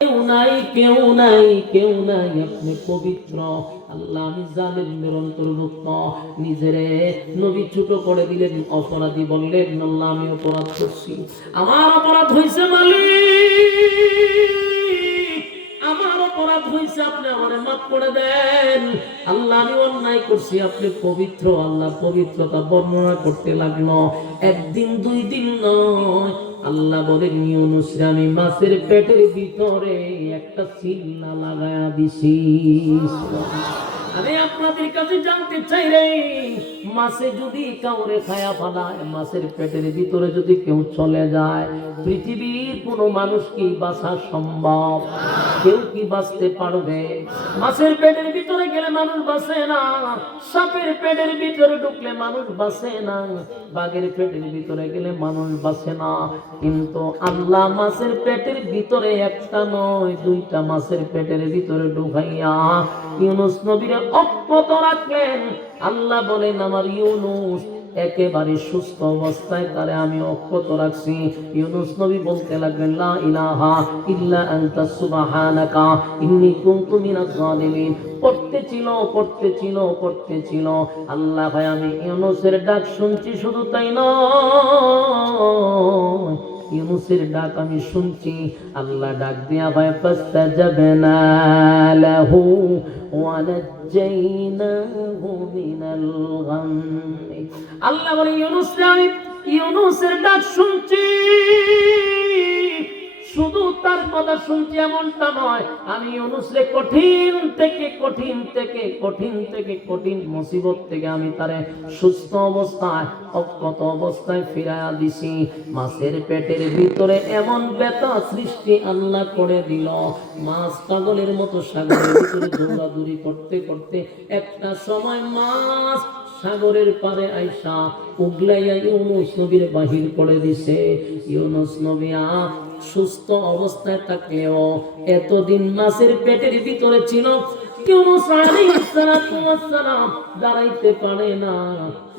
কেউ নাই, কেউ নাই, আপনি পবিত্র আল্লাহ। আমি জালিমদের অন্তর্ভুক্ত। নিজেরে নবী ছোট করে দিলেন, অপরাধী বললেন আল্লাহ আমি অপরাধ করছি, আমার অপরাধ হয়েছে মালিক, আমার অপরাধ হয়েছে, আপনি আমারে মাফ করে দেন আল্লাহ, আমি অন্যায় করছি, আপনি পবিত্র আল্লাহ। পবিত্রতা বর্ণনা করতে লাগলো। একদিন দুই দিন নয়, আল্লাহ বলেন ইউনূস আমি মাছের পেটের ভিতরে একটা চিল্লা লাগায়া দিছি। আমি আপনাদের কাছে জানতে চাই রে, মাছে যদি কাউরে খায়া ফেলায়, মাছের পেটের ভিতরে যদি কেউ চলে যায়, পৃথিবীর কোনো মানুষ কি বাঁচা সম্ভব? কেউ কি বাঁচতে পারবে? মাছের পেটের ভিতরে গেলে মানুষ বাঁচে না, সাপের পেটের ভিতরে ঢুকলে মানুষ বাঁচে না, বাঘের পেটের ভিতরে গেলে মানুষ বাঁচে না। কিন্তু আল্লাহ মাছের পেটের ভিতরে একটা নয় দুইটা মাছের পেটের ভিতরে ঢুকাইয়া ইউনূস নবীর অক্ষত রাখলেন। আল্লাহ বলেন আমার ইউনূস একেবারে সুস্থ অবস্থায় তারে আমি অক্ষত রাখছি। ইউনূস নবী বলতে লাগলেন লা ইলাহা ইল্লা আনতা সুবহানাকা ইন্নী কুনতু মিনাজ জালিমিন। পড়তেছিল। আল্লাহ ভাই আমি ইউনূসের ডাক শুনছি, শুধু তাই নয়, ইউনূসের ডাক আমি শুনছি। আল্লাহ ডাক দিয়া ভাই ফাস্তাজাবনা লাহু ওয়া নাজ্জাইনাহু মিনাল গাম্মি। আল্লাহ বলে ইউনূসের ডাক শুনছি, শুধু তার কথা শুনছি এমনটা নয়, আমি ইউনূসকে কঠিন মুসিবত থেকে আমি তারে সুস্থ অবস্থায় অক্ষত অবস্থায় ফিরাইয়া দিছি। মাছের পেটের ভিতরে এমন ব্যথা সৃষ্টি আল্লাহ করে দিল, মাছ পাগলের মতো সাগরের ভিতরে দৌড়াদৌড়ি করতে করতে একটা সময় মাছ সাগরের পারে আইসা উগলাইয়া ইউনূস নবীর বাহির করে দিছে। ইউনূস নবী সুস্থ অবস্থায় থাকলেও এতদিন মাছের পেটের ভিতরে ছিল। ইউনূস আলাইহিস সালাম দাঁড়াইতে পারে না,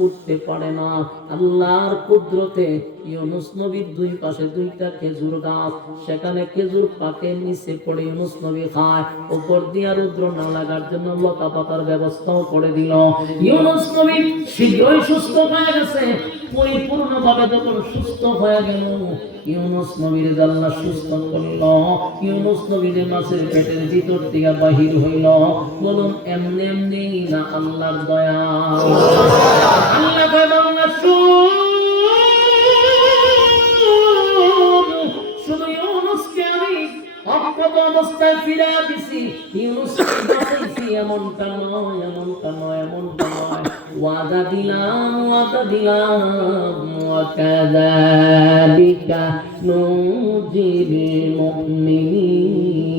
উঠতে পারে না। আল্লাহর কুদরতে ইউনূস নবীর দুই পাশে দুইটা খেজুর গাছ, সেখানে খেজুর পাকের নিচে পড়ে ইউনূস নবী খায়। উপর দিয়া রুদ্র না লাগার জন্য লতা পাতার ব্যবস্থাও করে দিল। ইউনূস নবী শীঘ্রই সুস্থ হয়ে গেছে। পরিপূর্ণভাবে যখন সুস্থ হয়ে গেল, ইউনূস নবীর আল্লাহ সুস্থ করল। ইউনূস নবীর মাছের পেটের ভিতর থেকে বাহির হইল। বলুন এমনি এমনি না আল্লাহর দয়া? আল্লাহ বলেন শুধু ইউনূসকে আমি অক্ষত অবস্থায় ফিরিয়ে দিছি, ইউনূসকে বাঁচাইছি এমনটা নয়। ওয়াদা দিলাম ওয়াকাযালিকা নুজিল মুমিনিন।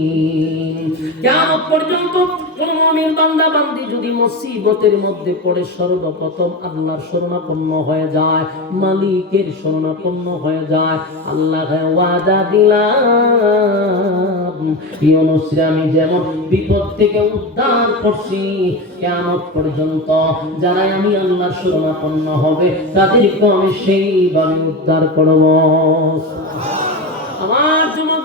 কিয়ামত পর্যন্ত কোন মুমিন বান্দা বান্দি যদি মুসিবতের মধ্যে পড়ে সর্বপ্রথম আল্লাহর শরণাপন্ন হয়ে যায়, মালিকের শরণাপন্ন হয়ে যায়, আল্লাহ ওয়াদা দিলাম ইউনূসকে আমি যেমন বিপদ থেকে উদ্ধার করছি, কিয়ামত পর্যন্ত যারা আমি আল্লাহর শরণাপন্ন হবে তাদেরকে আমি সেইভাবে উদ্ধার করব। আমার যুবক